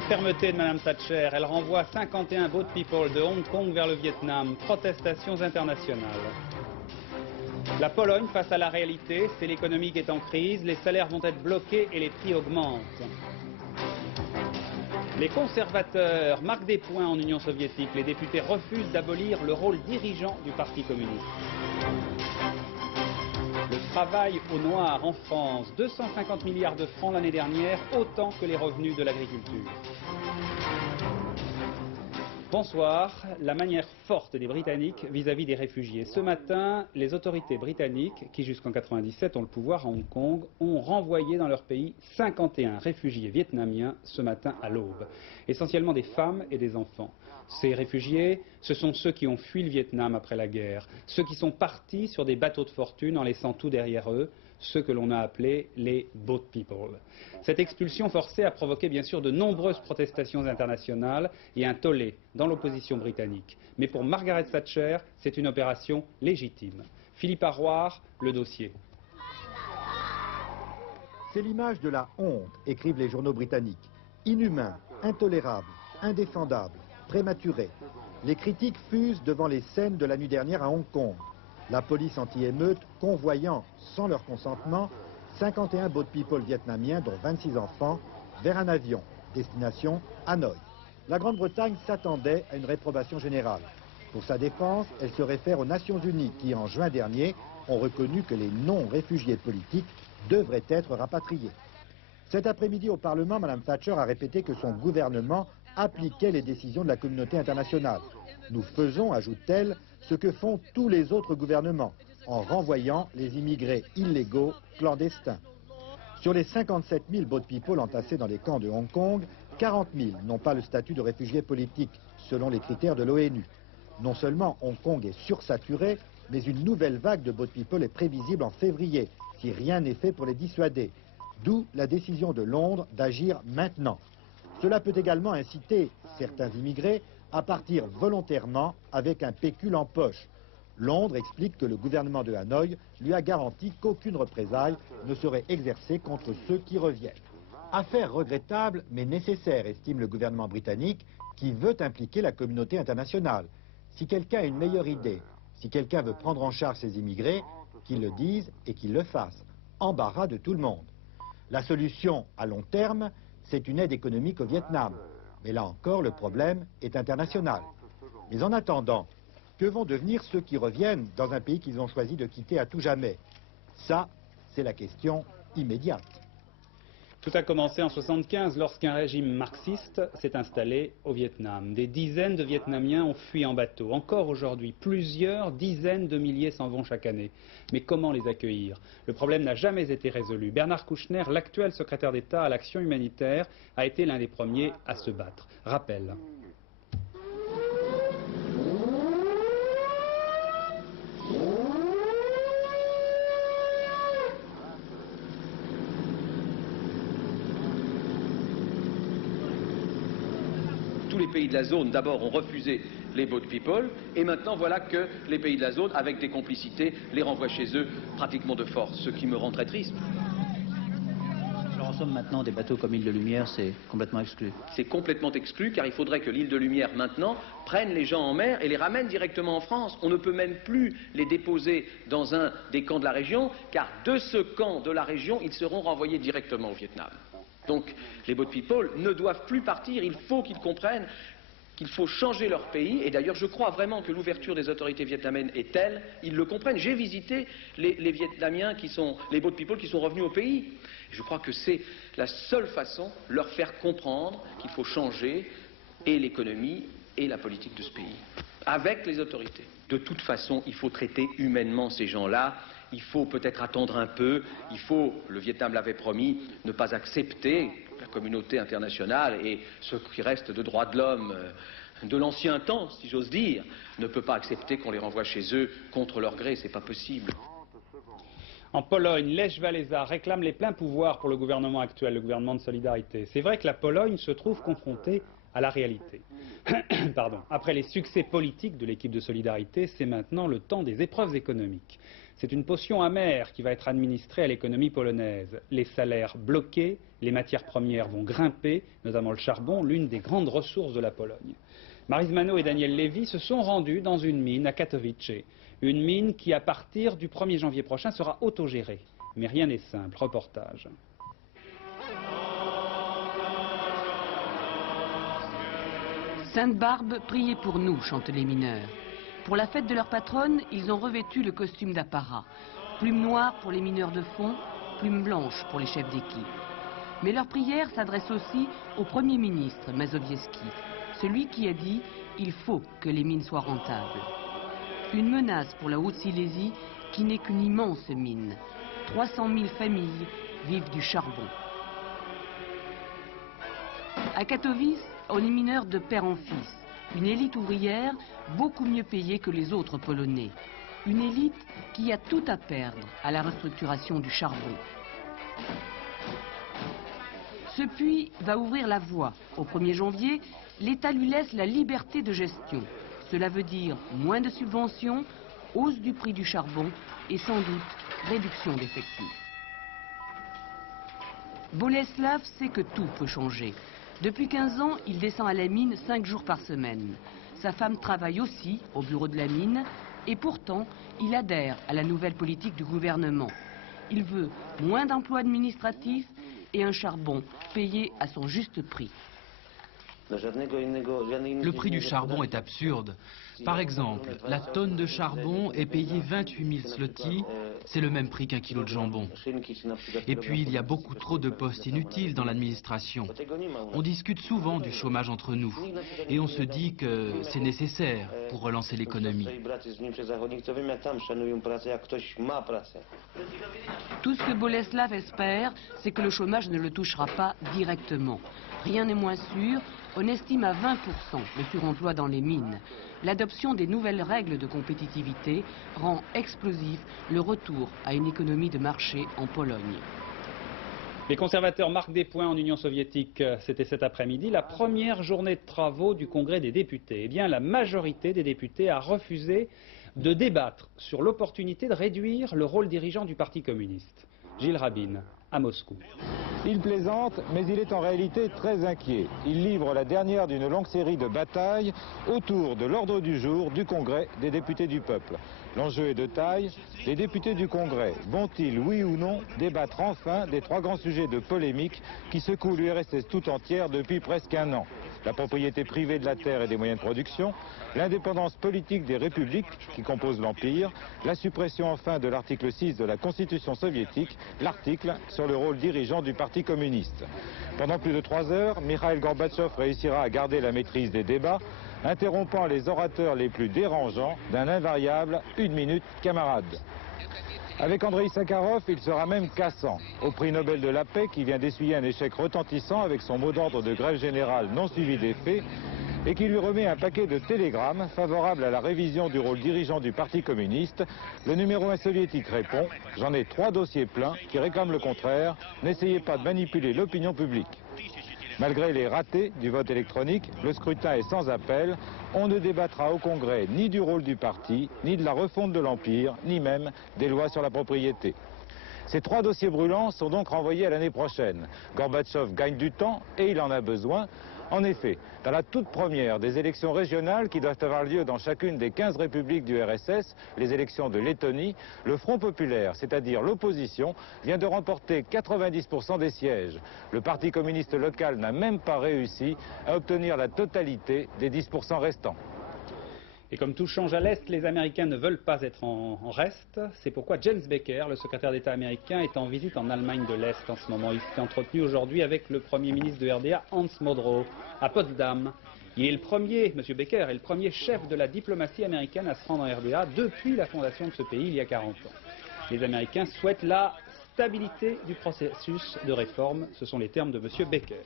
La fermeté de Mme Thatcher, elle renvoie 51 boat people de Hong Kong vers le Vietnam. Protestations internationales. La Pologne face à la réalité, c'est l'économie qui est en crise, les salaires vont être bloqués et les prix augmentent. Les conservateurs marquent des points en Union soviétique. Les députés refusent d'abolir le rôle dirigeant du Parti communiste. Le travail au noir en France, 250 milliards de francs l'année dernière, autant que les revenus de l'agriculture. Bonsoir. La manière forte des Britanniques vis-à-vis des réfugiés. Ce matin, les autorités britanniques, qui jusqu'en 1997 ont le pouvoir à Hong Kong, ont renvoyé dans leur pays 51 réfugiés vietnamiens ce matin à l'aube. Essentiellement des femmes et des enfants. Ces réfugiés, ce sont ceux qui ont fui le Vietnam après la guerre, ceux qui sont partis sur des bateaux de fortune en laissant tout derrière eux, ceux que l'on a appelés les boat people. Cette expulsion forcée a provoqué bien sûr de nombreuses protestations internationales et un tollé dans l'opposition britannique. Mais pour Margaret Thatcher, c'est une opération légitime. Philippe Arroir, le dossier. C'est l'image de la honte, écrivent les journaux britanniques. Inhumain, intolérable, indéfendable, prématuré. Les critiques fusent devant les scènes de la nuit dernière à Hong Kong. La police anti-émeute convoyant, sans leur consentement, 51 boat people vietnamiens, dont 26 enfants, vers un avion, destination Hanoï. La Grande-Bretagne s'attendait à une réprobation générale. Pour sa défense, elle se réfère aux Nations Unies qui, en juin dernier, ont reconnu que les non-réfugiés politiques devraient être rapatriés. Cet après-midi au Parlement, Mme Thatcher a répété que son gouvernement appliquait les décisions de la communauté internationale. Nous faisons, ajoute-t-elle, ce que font tous les autres gouvernements, en renvoyant les immigrés illégaux clandestins. Sur les 57 000 boat people entassés dans les camps de Hong Kong, 40 000 n'ont pas le statut de réfugiés politiques, selon les critères de l'ONU. Non seulement Hong Kong est sursaturé, mais une nouvelle vague de boat people est prévisible en février, si rien n'est fait pour les dissuader. D'où la décision de Londres d'agir maintenant. Cela peut également inciter certains immigrés à partir volontairement avec un pécule en poche. Londres explique que le gouvernement de Hanoï lui a garanti qu'aucune représaille ne serait exercée contre ceux qui reviennent. Affaire regrettable mais nécessaire, estime le gouvernement britannique, qui veut impliquer la communauté internationale. Si quelqu'un a une meilleure idée, si quelqu'un veut prendre en charge ces immigrés, qu'il le dise et qu'il le fasse. Embarras de tout le monde. La solution à long terme, c'est une aide économique au Vietnam. Mais là encore, le problème est international. Mais en attendant, que vont devenir ceux qui reviennent dans un pays qu'ils ont choisi de quitter à tout jamais? Ça, c'est la question immédiate. Tout a commencé en 1975 lorsqu'un régime marxiste s'est installé au Vietnam. Des dizaines de Vietnamiens ont fui en bateau. Encore aujourd'hui, plusieurs dizaines de milliers s'en vont chaque année. Mais comment les accueillir? Le problème n'a jamais été résolu. Bernard Kouchner, l'actuel secrétaire d'État à l'action humanitaire, a été l'un des premiers à se battre. Rappel. Tous les pays de la zone, d'abord, ont refusé les boat people, et maintenant, voilà que les pays de la zone, avec des complicités, les renvoient chez eux pratiquement de force, ce qui me rend très triste. Alors en somme, maintenant, des bateaux comme l'île de Lumière, c'est complètement exclu. C'est complètement exclu, car il faudrait que l'île de Lumière, maintenant, prenne les gens en mer et les ramène directement en France. On ne peut même plus les déposer dans un des camps de la région, car de ce camp de la région, ils seront renvoyés directement au Vietnam. Donc, les boat people ne doivent plus partir, il faut qu'ils comprennent qu'il faut changer leur pays, et d'ailleurs je crois vraiment que l'ouverture des autorités vietnamiennes est telle, ils le comprennent. J'ai visité les Vietnamiens les boat people qui sont revenus au pays. Je crois que c'est la seule façon de leur faire comprendre qu'il faut changer et l'économie et la politique de ce pays, avec les autorités. De toute façon, il faut traiter humainement ces gens-là. Il faut peut-être attendre un peu, il faut, le Vietnam l'avait promis, ne pas accepter la communauté internationale et ce qui reste de droits de l'homme de l'ancien temps, si j'ose dire, ne peut pas accepter qu'on les renvoie chez eux contre leur gré, c'est pas possible. En Pologne, Lech Walesa réclame les pleins pouvoirs pour le gouvernement actuel, le gouvernement de solidarité. C'est vrai que la Pologne se trouve confrontée à la réalité. Pardon. Après les succès politiques de l'équipe de solidarité, c'est maintenant le temps des épreuves économiques. C'est une potion amère qui va être administrée à l'économie polonaise. Les salaires bloqués, les matières premières vont grimper, notamment le charbon, l'une des grandes ressources de la Pologne. Maryse Mano et Daniel Lévy se sont rendus dans une mine à Katowice. Une mine qui, à partir du 1er janvier prochain, sera autogérée. Mais rien n'est simple. Reportage. Sainte-Barbe, priez pour nous, chantent les mineurs. Pour la fête de leur patronne, ils ont revêtu le costume d'apparat. Plume noire pour les mineurs de fond, plume blanche pour les chefs d'équipe. Mais leur prière s'adresse aussi au Premier ministre Mazowiecki, celui qui a dit « il faut que les mines soient rentables ». Une menace pour la Haute-Silésie qui n'est qu'une immense mine. 300 000 familles vivent du charbon. À Katowice, on est mineur de père en fils. Une élite ouvrière beaucoup mieux payée que les autres Polonais. Une élite qui a tout à perdre à la restructuration du charbon. Ce puits va ouvrir la voie. Au 1er janvier, l'État lui laisse la liberté de gestion. Cela veut dire moins de subventions, hausse du prix du charbon et sans doute réduction d'effectifs. Boleslav sait que tout peut changer. Depuis 15 ans, il descend à la mine 5 jours par semaine. Sa femme travaille aussi au bureau de la mine et pourtant, il adhère à la nouvelle politique du gouvernement. Il veut moins d'emplois administratifs et un charbon payé à son juste prix. Le prix du charbon est absurde. Par exemple, la tonne de charbon est payée 28 000 zloty, c'est le même prix qu'un kilo de jambon. Et puis il y a beaucoup trop de postes inutiles dans l'administration. On discute souvent du chômage entre nous et on se dit que c'est nécessaire pour relancer l'économie. Tout ce que Boleslav espère, c'est que le chômage ne le touchera pas directement. Rien n'est moins sûr, on estime à 20% le suremploi dans les mines. L'adoption des nouvelles règles de compétitivité rend explosif le retour à une économie de marché en Pologne. Les conservateurs marquent des points en Union soviétique. C'était cet après-midi, la première journée de travaux du Congrès des députés. Eh bien, la majorité des députés a refusé de débattre sur l'opportunité de réduire le rôle dirigeant du Parti communiste. Gilles Rabin, à Moscou. Il plaisante, mais il est en réalité très inquiet. Il livre la dernière d'une longue série de batailles autour de l'ordre du jour du Congrès des députés du peuple. L'enjeu est de taille. Les députés du Congrès vont-ils, oui ou non, débattre enfin des 3 grands sujets de polémique qui secouent l'URSS tout entière depuis presque un an? La propriété privée de la terre et des moyens de production, l'indépendance politique des républiques qui composent l'Empire, la suppression enfin de l'article 6 de la Constitution soviétique, l'article sur le rôle dirigeant du Parti communiste. Pendant plus de 3 heures, Mikhaïl Gorbatchev réussira à garder la maîtrise des débats, interrompant les orateurs les plus dérangeants d'un invariable « 1 minute, camarade ». Avec Andreï Sakharov, il sera même cassant. Au prix Nobel de la paix, qui vient d'essuyer un échec retentissant avec son mot d'ordre de grève générale non suivi des faits, et qui lui remet un paquet de télégrammes favorables à la révision du rôle dirigeant du Parti communiste, le numéro 1 soviétique répond « J'en ai 3 dossiers pleins qui réclament le contraire, n'essayez pas de manipuler l'opinion publique ». Malgré les ratés du vote électronique, le scrutin est sans appel. On ne débattra au Congrès ni du rôle du parti, ni de la refonte de l'Empire, ni même des lois sur la propriété. Ces 3 dossiers brûlants sont donc renvoyés à l'année prochaine. Gorbatchev gagne du temps et il en a besoin. En effet, dans la toute première des élections régionales qui doivent avoir lieu dans chacune des 15 républiques du RSS, les élections de Lettonie, le Front populaire, c'est-à-dire l'opposition, vient de remporter 90% des sièges. Le Parti communiste local n'a même pas réussi à obtenir la totalité des 10% restants. Et comme tout change à l'Est, les Américains ne veulent pas être en reste. C'est pourquoi James Baker, le secrétaire d'État américain, est en visite en Allemagne de l'Est en ce moment. Il s'est entretenu aujourd'hui avec le Premier ministre de RDA, Hans Modrow, à Potsdam. Il est le premier, M. Baker, est le premier chef de la diplomatie américaine à se rendre en RDA depuis la fondation de ce pays il y a 40 ans. Les Américains souhaitent la stabilité du processus de réforme. Ce sont les termes de M. Baker.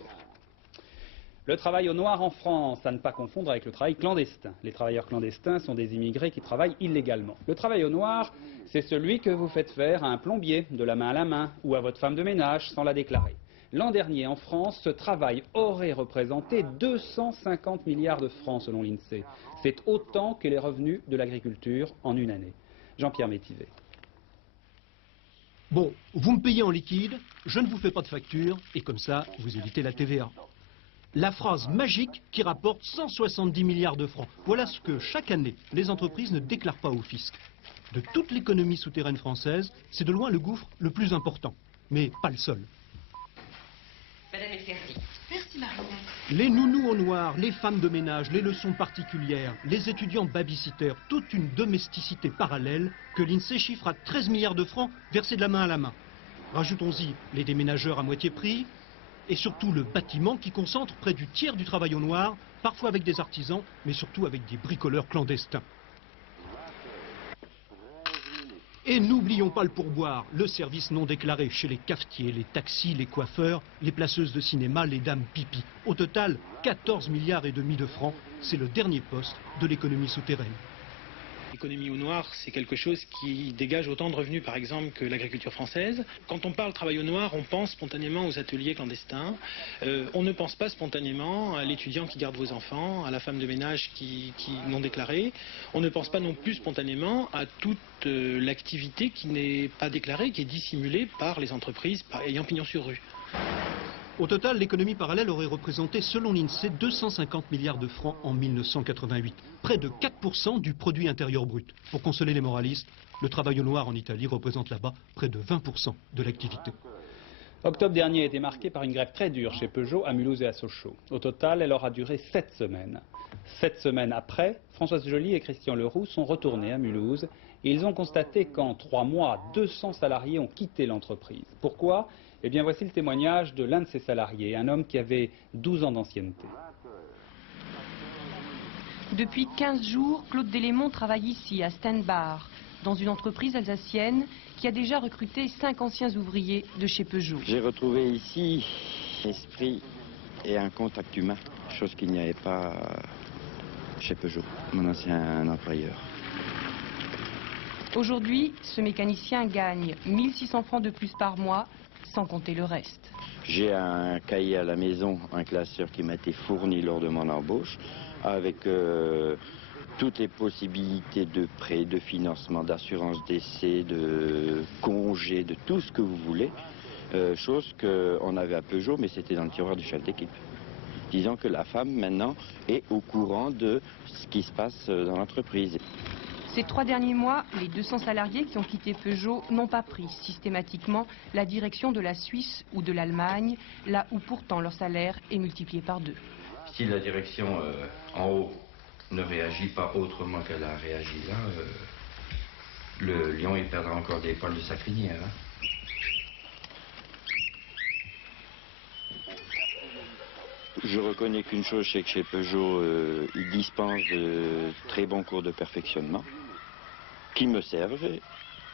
Le travail au noir en France, à ne pas confondre avec le travail clandestin. Les travailleurs clandestins sont des immigrés qui travaillent illégalement. Le travail au noir, c'est celui que vous faites faire à un plombier, de la main à la main, ou à votre femme de ménage, sans la déclarer. L'an dernier, en France, ce travail aurait représenté 250 milliards de francs selon l'INSEE. C'est autant que les revenus de l'agriculture en une année. Jean-Pierre Métivet. Bon, vous me payez en liquide, je ne vous fais pas de facture, et comme ça, vous évitez la TVA. La phrase magique qui rapporte 170 milliards de francs. Voilà ce que, chaque année, les entreprises ne déclarent pas au fisc. De toute l'économie souterraine française, c'est de loin le gouffre le plus important, mais pas le seul. Madame est servie. Merci Marinette. Les nounous au noir, les femmes de ménage, les leçons particulières, les étudiants babysitters, toute une domesticité parallèle que l'INSEE chiffre à 13 milliards de francs versés de la main à la main. Rajoutons-y les déménageurs à moitié prix et surtout le bâtiment qui concentre près du tiers du travail au noir, parfois avec des artisans, mais surtout avec des bricoleurs clandestins. Et n'oublions pas le pourboire, le service non déclaré chez les cafetiers, les taxis, les coiffeurs, les placeuses de cinéma, les dames pipi. Au total, 14 milliards et demi de francs, c'est le dernier poste de l'économie souterraine. L'économie au noir, c'est quelque chose qui dégage autant de revenus, par exemple, que l'agriculture française. Quand on parle travail au noir, on pense spontanément aux ateliers clandestins. On ne pense pas spontanément à l'étudiant qui garde vos enfants, à la femme de ménage qui non déclarée. On ne pense pas non plus spontanément à toute l'activité qui n'est pas déclarée, qui est dissimulée par les entreprises ayant pignon sur rue. Au total, l'économie parallèle aurait représenté, selon l'INSEE, 250 milliards de francs en 1988, près de 4% du produit intérieur brut. Pour consoler les moralistes, le travail au noir en Italie représente là-bas près de 20% de l'activité. Octobre dernier a été marqué par une grève très dure chez Peugeot à Mulhouse et à Sochaux. Au total, elle aura duré 7 semaines. 7 semaines après, Françoise Joly et Christian Leroux sont retournés à Mulhouse et ils ont constaté qu'en 3 mois, 200 salariés ont quitté l'entreprise. Pourquoi ? Eh bien, voici le témoignage de l'un de ces salariés, un homme qui avait 12 ans d'ancienneté. Depuis 15 jours, Claude Delémont travaille ici, à Stenbar, dans une entreprise alsacienne qui a déjà recruté 5 anciens ouvriers de chez Peugeot. J'ai retrouvé ici l'esprit et un contact humain, chose qu'il n'y avait pas chez Peugeot, mon ancien employeur. Aujourd'hui, ce mécanicien gagne 1600 francs de plus par mois, sans compter le reste. J'ai un cahier à la maison, un classeur qui m'a été fourni lors de mon embauche, avec toutes les possibilités de prêt, de financement, d'assurance d'essai, de congé, de tout ce que vous voulez. Chose qu'on avait à Peugeot, mais c'était dans le tiroir du chef d'équipe. Disons que la femme, maintenant, est au courant de ce qui se passe dans l'entreprise. Ces 3 derniers mois, les 200 salariés qui ont quitté Peugeot n'ont pas pris systématiquement la direction de la Suisse ou de l'Allemagne, là où pourtant leur salaire est multiplié par 2. Si la direction en haut ne réagit pas autrement qu'elle a réagi là, le lion il perdra encore des poils de sa crinière. Hein. Je reconnais qu'une chose, c'est que chez Peugeot, ils dispensent de très bons cours de perfectionnement qui me servent,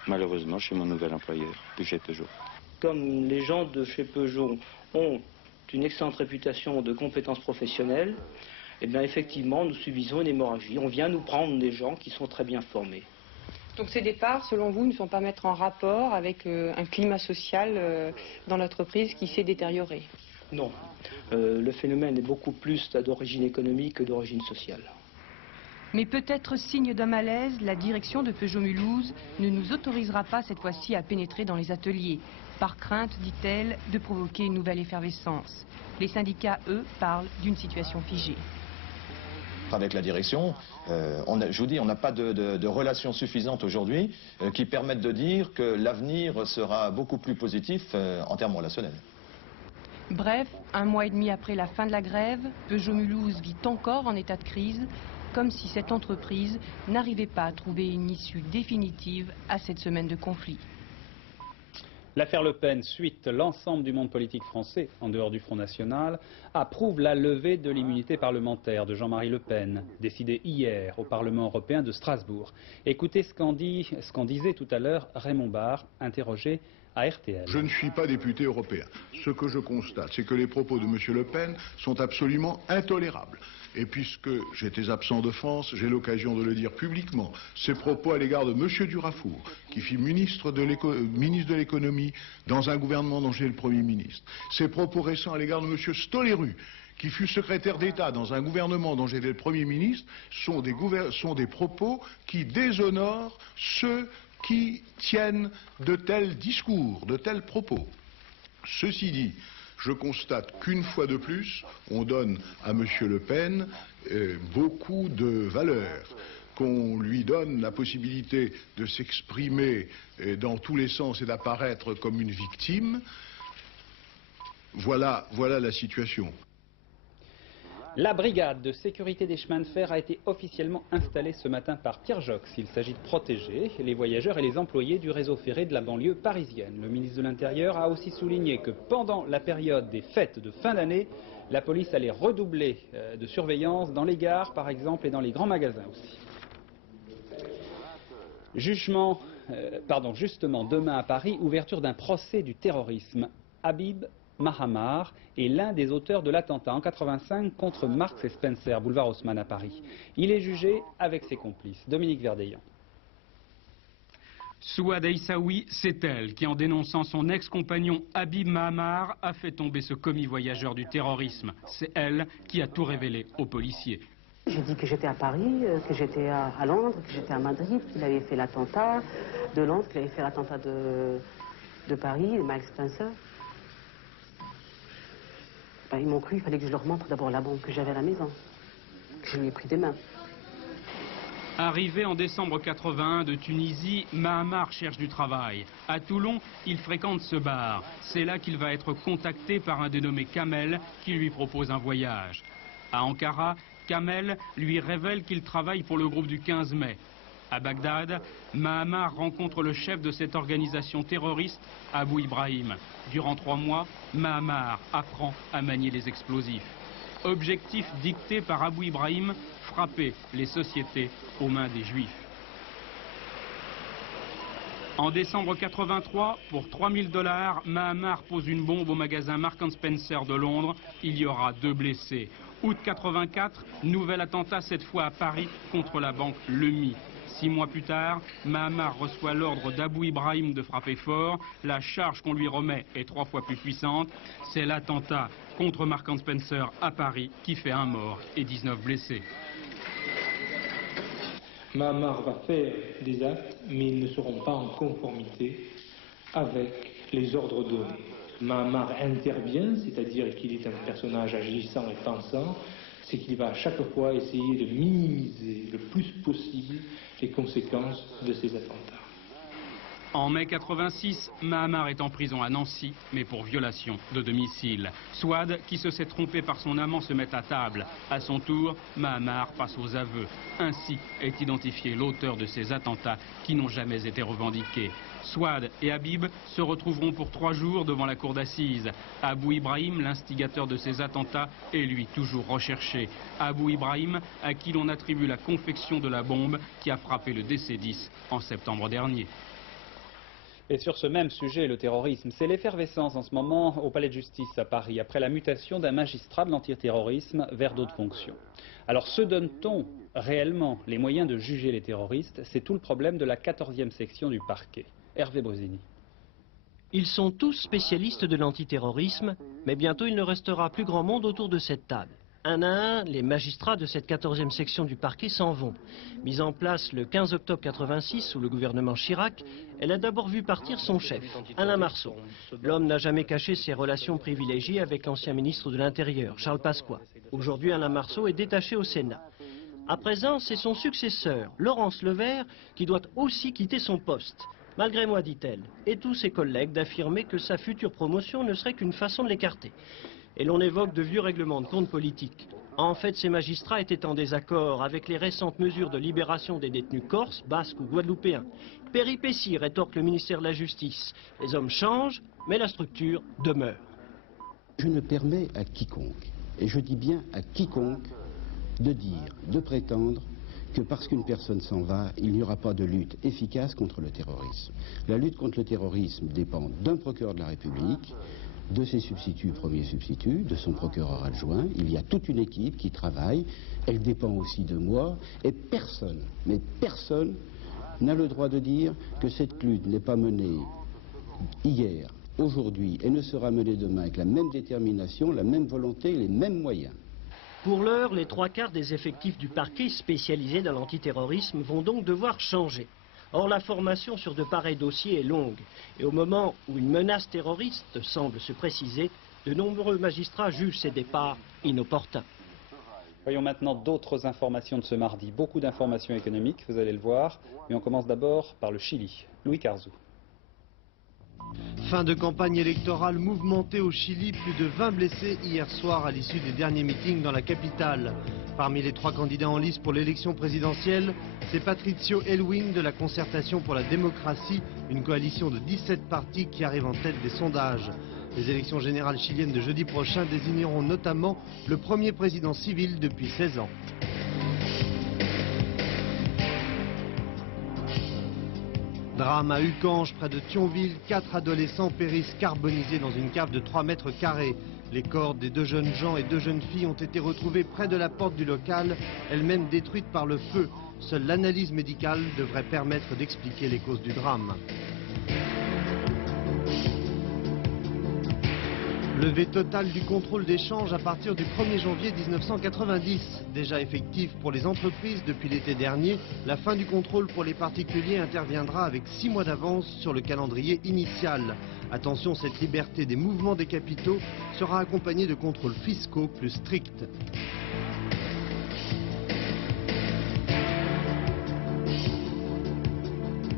malheureusement, chez mon nouvel employeur, puis chez Peugeot. Comme les gens de chez Peugeot ont une excellente réputation de compétences professionnelles, eh bien effectivement, nous subissons une hémorragie. On vient nous prendre des gens qui sont très bien formés. Donc ces départs, selon vous, ne sont pas mettre en rapport avec un climat social dans l'entreprise qui s'est détérioré? Non. Le phénomène est beaucoup plus d'origine économique que d'origine sociale. Mais peut-être signe d'un malaise, la direction de Peugeot Mulhouse ne nous autorisera pas cette fois-ci à pénétrer dans les ateliers, par crainte, dit-elle, de provoquer une nouvelle effervescence. Les syndicats, eux, parlent d'une situation figée. Avec la direction, je vous dis, on n'a pas de relations suffisantes aujourd'hui qui permettent de dire que l'avenir sera beaucoup plus positif en termes relationnels. Bref, 1 mois et demi après la fin de la grève, Peugeot Mulhouse vit encore en état de crise, comme si cette entreprise n'arrivait pas à trouver une issue définitive à cette semaine de conflit. L'affaire Le Pen suite, l'ensemble du monde politique français, en dehors du Front National, approuve la levée de l'immunité parlementaire de Jean-Marie Le Pen, décidée hier au Parlement européen de Strasbourg. Écoutez ce qu'en disait tout à l'heure Raymond Barre, interrogé à RTL. Je ne suis pas député européen. Ce que je constate, c'est que les propos de M. Le Pen sont absolument intolérables. Et puisque j'étais absent de France, j'ai l'occasion de le dire publiquement, ces propos à l'égard de M. Durafour, qui fut ministre de l'économie dans un gouvernement dont j'ai le Premier ministre, ces propos récents à l'égard de M. Stoléru, qui fut secrétaire d'État dans un gouvernement dont j'étais le Premier ministre, sont des propos qui déshonorent ceux qui tiennent de tels discours, de tels propos. Ceci dit, je constate qu'une fois de plus, on donne à M. Le Pen beaucoup de valeur, qu'on lui donne la possibilité de s'exprimer dans tous les sens et d'apparaître comme une victime. Voilà la situation. La brigade de sécurité des chemins de fer a été officiellement installée ce matin par Pierre Jox. Il s'agit de protéger les voyageurs et les employés du réseau ferré de la banlieue parisienne. Le ministre de l'Intérieur a aussi souligné que pendant la période des fêtes de fin d'année, la police allait redoubler de surveillance dans les gares par exemple et dans les grands magasins aussi. Justement, demain à Paris, ouverture d'un procès du terrorisme. Habib Mahamar est l'un des auteurs de l'attentat en 85 contre Marks et Spencer, boulevard Haussmann à Paris. Il est jugé avec ses complices. Dominique Verdeillan. Souad Aissaoui, c'est elle qui, en dénonçant son ex-compagnon Habib Mahamar, a fait tomber ce commis voyageur du terrorisme. C'est elle qui a tout révélé aux policiers. J'ai dit que j'étais à Paris, que j'étais à Londres, que j'étais à Madrid, qu'il avait fait l'attentat de Londres, qu'il avait fait l'attentat de Paris, de Marks Spencer. Ils m'ont cru, il fallait que je leur montre d'abord la bombe que j'avais à la maison, que je lui ai pris des mains. Arrivé en décembre 81 de Tunisie, Mahamar cherche du travail. À Toulon, il fréquente ce bar. C'est là qu'il va être contacté par un dénommé Kamel qui lui propose un voyage. À Ankara, Kamel lui révèle qu'il travaille pour le groupe du 15 mai. À Bagdad, Mahamar rencontre le chef de cette organisation terroriste, Abou Ibrahim. Durant 3 mois, Mahamar apprend à manier les explosifs. Objectif dicté par Abou Ibrahim, frapper les sociétés aux mains des Juifs. En décembre 83, pour $3000, Mahamar pose une bombe au magasin Marks & Spencer de Londres. Il y aura 2 blessés. Août 84, nouvel attentat cette fois à Paris contre la banque Lemi. 6 mois plus tard, Mahamar reçoit l'ordre d'Abou Ibrahim de frapper fort. La charge qu'on lui remet est 3 fois plus puissante. C'est l'attentat contre Marks & Spencer à Paris qui fait 1 mort et 19 blessés. Mahamar va faire des actes, mais ils ne seront pas en conformité avec les ordres donnés. Mahamar intervient, c'est-à-dire qu'il est un personnage agissant et pensant, c'est qu'il va à chaque fois essayer de minimiser le plus possible les conséquences de ces attentats. En mai 86, Mahamar est en prison à Nancy, mais pour violation de domicile. Souad, qui se s'est trompé par son amant, se met à table. À son tour, Mahamar passe aux aveux. Ainsi est identifié l'auteur de ces attentats qui n'ont jamais été revendiqués. Souad et Habib se retrouveront pour 3 jours devant la cour d'assises. Abou Ibrahim, l'instigateur de ces attentats, est lui toujours recherché. Abou Ibrahim, à qui l'on attribue la confection de la bombe qui a frappé le DC-10 en septembre dernier. Et sur ce même sujet, le terrorisme, c'est l'effervescence en ce moment au palais de justice à Paris, après la mutation d'un magistrat de l'antiterrorisme vers d'autres fonctions. Alors se donne-t-on réellement les moyens de juger les terroristes? C'est tout le problème de la 14e section du parquet. Hervé Bosini. Ils sont tous spécialistes de l'antiterrorisme, mais bientôt il ne restera plus grand monde autour de cette table. Un à un, les magistrats de cette 14e section du parquet s'en vont. Mise en place le 15 octobre 86 sous le gouvernement Chirac, elle a d'abord vu partir son chef, Alain Marceau. L'homme n'a jamais caché ses relations privilégiées avec l'ancien ministre de l'Intérieur, Charles Pasqua. Aujourd'hui, Alain Marceau est détaché au Sénat. À présent, c'est son successeur, Laurence Levert, qui doit aussi quitter son poste. Malgré moi, dit-elle, et tous ses collègues d'affirmer que sa future promotion ne serait qu'une façon de l'écarter. Et l'on évoque de vieux règlements de compte politiques. En fait, ces magistrats étaient en désaccord avec les récentes mesures de libération des détenus corses, basques ou guadeloupéens. Péripétie, rétorque le ministère de la Justice. Les hommes changent, mais la structure demeure. Je ne permets à quiconque, et je dis bien à quiconque, de dire, de prétendre que parce qu'une personne s'en va, il n'y aura pas de lutte efficace contre le terrorisme. La lutte contre le terrorisme dépend d'un procureur de la République, de ses substituts, premiers substituts, de son procureur adjoint. Il y a toute une équipe qui travaille. Elle dépend aussi de moi. Et personne, mais personne, n'a le droit de dire que cette lutte n'est pas menée hier, aujourd'hui, et ne sera menée demain avec la même détermination, la même volonté, les mêmes moyens. Pour l'heure, les 3/4 des effectifs du parquet spécialisé dans l'antiterrorisme vont donc devoir changer. Or, la formation sur de pareils dossiers est longue. Et au moment où une menace terroriste semble se préciser, de nombreux magistrats jugent ces départs inopportuns. Voyons maintenant d'autres informations de ce mardi. Beaucoup d'informations économiques, vous allez le voir. Mais on commence d'abord par le Chili. Louis Carzou. Fin de campagne électorale mouvementée au Chili, plus de 20 blessés hier soir à l'issue des derniers meetings dans la capitale. Parmi les 3 candidats en lice pour l'élection présidentielle, c'est Patricio Elwin de la Concertation pour la démocratie, une coalition de 17 partis qui arrive en tête des sondages. Les élections générales chiliennes de jeudi prochain désigneront notamment le premier président civil depuis 16 ans. Drame à Ucange, près de Thionville, 4 adolescents périssent carbonisés dans une cave de 3 mètres carrés. Les corps des 2 jeunes gens et 2 jeunes filles ont été retrouvés près de la porte du local, elles-mêmes détruites par le feu. Seule l'analyse médicale devrait permettre d'expliquer les causes du drame. Levée totale du contrôle des changes à partir du 1er janvier 1990. Déjà effectif pour les entreprises depuis l'été dernier, la fin du contrôle pour les particuliers interviendra avec 6 mois d'avance sur le calendrier initial. Attention, cette liberté des mouvements des capitaux sera accompagnée de contrôles fiscaux plus stricts.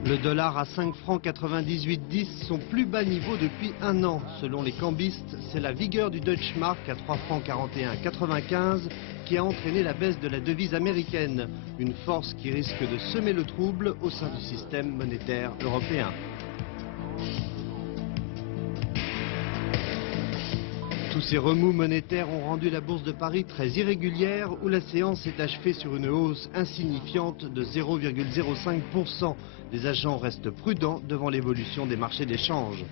Le dollar à 5 francs 98,10, son plus bas niveau depuis 1 an. Selon les cambistes, c'est la vigueur du Deutsche Mark à 3 francs 41,95 qui a entraîné la baisse de la devise américaine. Une force qui risque de semer le trouble au sein du système monétaire européen. Tous ces remous monétaires ont rendu la bourse de Paris très irrégulière, où la séance s'est achevée sur une hausse insignifiante de 0,05%. Les agents restent prudents devant l'évolution des marchés d'échange.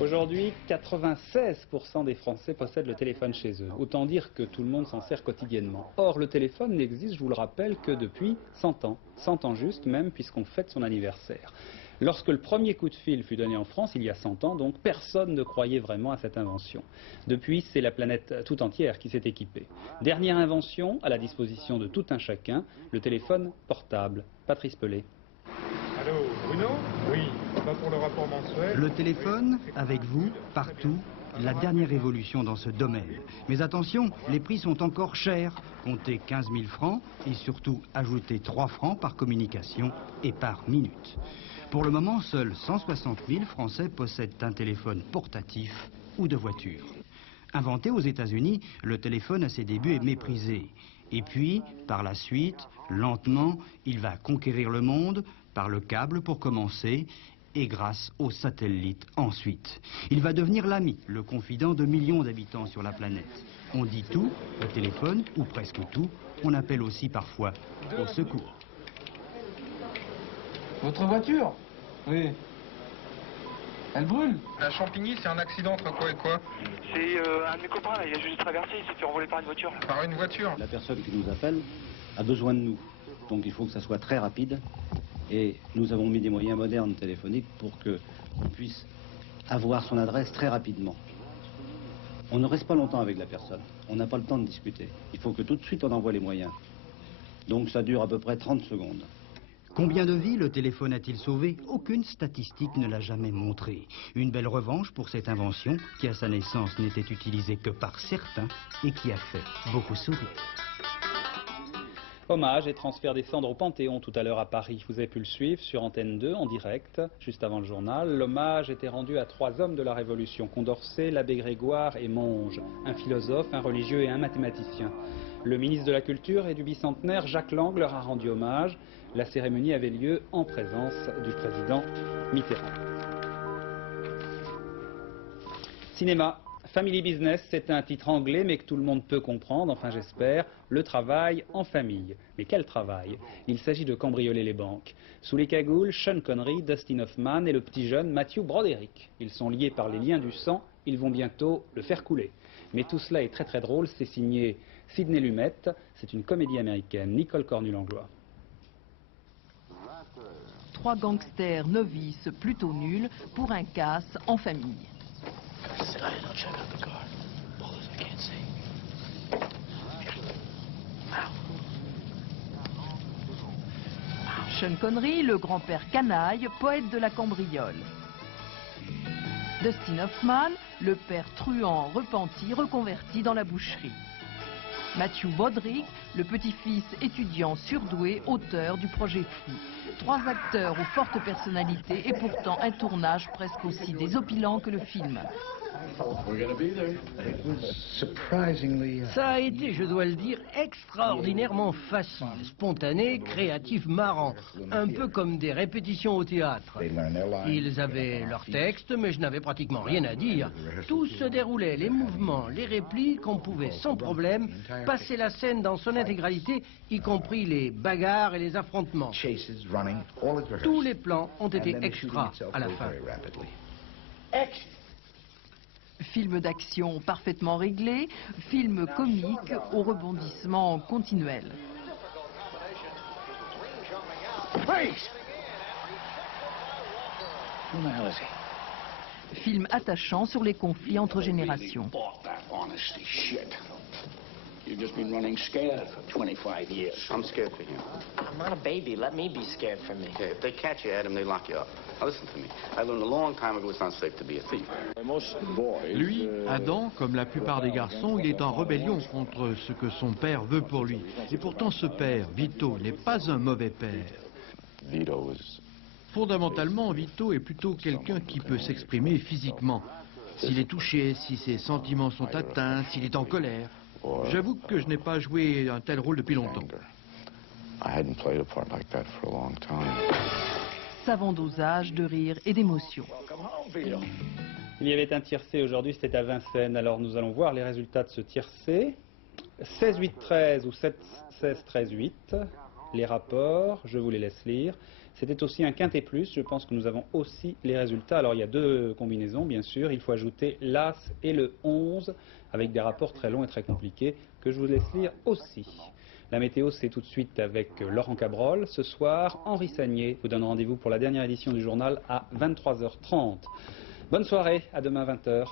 Aujourd'hui, 96% des Français possèdent le téléphone chez eux. Autant dire que tout le monde s'en sert quotidiennement. Or, le téléphone n'existe, je vous le rappelle, que depuis 100 ans. 100 ans juste même, puisqu'on fête son anniversaire. Lorsque le premier coup de fil fut donné en France, il y a 100 ans, donc personne ne croyait vraiment à cette invention. Depuis, c'est la planète tout entière qui s'est équipée. Dernière invention, à la disposition de tout un chacun, le téléphone portable. Patrice Pelé. Allô, Bruno? Oui, pas pour le rapport mensuel. Le téléphone, avec vous, partout, la dernière évolution dans ce domaine. Mais attention, les prix sont encore chers. Comptez 15 000 francs et surtout ajoutez 3 francs par communication et par minute. Pour le moment, seuls 160 000 Français possèdent un téléphone portatif ou de voiture. Inventé aux États-Unis, le téléphone à ses débuts est méprisé. Et puis, par la suite, lentement, il va conquérir le monde, par le câble pour commencer, et grâce aux satellites ensuite. Il va devenir l'ami, le confident de millions d'habitants sur la planète. On dit tout au téléphone, ou presque tout. On appelle aussi parfois au secours. Votre voiture? Oui. Elle brûle? À Champigny, c'est un accident entre quoi et quoi? C'est un de mes copains, là, il a juste traversé, il s'est fait envoler par une voiture. Par une voiture? La personne qui nous appelle a besoin de nous. Donc il faut que ça soit très rapide. Et nous avons mis des moyens modernes téléphoniques pour qu'on puisse avoir son adresse très rapidement. On ne reste pas longtemps avec la personne. On n'a pas le temps de discuter. Il faut que tout de suite on envoie les moyens. Donc ça dure à peu près 30 secondes. Combien de vies le téléphone a-t-il sauvé? Aucune statistique ne l'a jamais montré. Une belle revanche pour cette invention qui à sa naissance n'était utilisée que par certains et qui a fait beaucoup sourire. Hommage et transfert des cendres au Panthéon tout à l'heure à Paris. Vous avez pu le suivre sur Antenne 2 en direct, juste avant le journal. L'hommage était rendu à 3 hommes de la Révolution, Condorcet, l'abbé Grégoire et Monge, un philosophe, un religieux et un mathématicien. Le ministre de la Culture et du bicentenaire, Jacques Lang, leur a rendu hommage. La cérémonie avait lieu en présence du président Mitterrand. Cinéma. Family Business, c'est un titre anglais, mais que tout le monde peut comprendre, enfin j'espère, le travail en famille. Mais quel travail? Il s'agit de cambrioler les banques. Sous les cagoules, Sean Connery, Dustin Hoffman et le petit jeune Matthew Broderick. Ils sont liés par les liens du sang, ils vont bientôt le faire couler. Mais tout cela est très très drôle, c'est signé Sidney Lumet, c'est une comédie américaine, Nicole Cornu-Langlois. 3 gangsters novices plutôt nuls pour un casse en famille. Sean Connery, le grand-père canaille, poète de la cambriole. Dustin Hoffman, le père truand repenti, reconverti dans la boucherie. Matthew Broderick, le petit-fils étudiant surdoué, auteur du projet fou. 3 acteurs aux fortes personnalités et pourtant un tournage presque aussi désopilant que le film. Ça a été, je dois le dire, extraordinairement facile, spontané, créatif, marrant. Un peu comme des répétitions au théâtre. Ils avaient leur texte, mais je n'avais pratiquement rien à dire. Tout se déroulait, les mouvements, les répliques, on pouvait sans problème passer la scène dans son intégralité, y compris les bagarres et les affrontements. Tous les plans ont été extra à la fin. Film d'action parfaitement réglé, film comique au rebondissement continuel. Film attachant sur les conflits entre générations. You've just been running scared for 25 years. I'm scared for him. I'm not a baby. Let me be scared for me. Okay, if they catch you, Adam, they lock you up. Now listen to me. I learned a long time ago it's not safe to be a thief. Lui, Adam, comme la plupart des garçons, il est en rébellion contre ce que son père veut pour lui. Et pourtant ce père, Vito, n'est pas un mauvais père. Fondamentalement, Vito est plutôt quelqu'un qui peut s'exprimer physiquement. S'il est touché, si ses sentiments sont atteints, s'il est en colère. J'avoue que je n'ai pas joué un tel rôle depuis longtemps. Savant dosage de rire et d'émotion. Il y avait un tiercé aujourd'hui, c'était à Vincennes. Alors nous allons voir les résultats de ce tiercé. 16-8-13 ou 7-16-13-8. Les rapports, je vous les laisse lire. C'était aussi un quintet plus, je pense que nous avons aussi les résultats. Alors il y a 2 combinaisons, bien sûr. Il faut ajouter l'As et le 11, avec des rapports très longs et très compliqués, que je vous laisse lire aussi. La météo, c'est tout de suite avec Laurent Cabrol. Ce soir, Henri Sagnier vous donne rendez-vous pour la dernière édition du journal à 23h30. Bonne soirée, à demain 20h.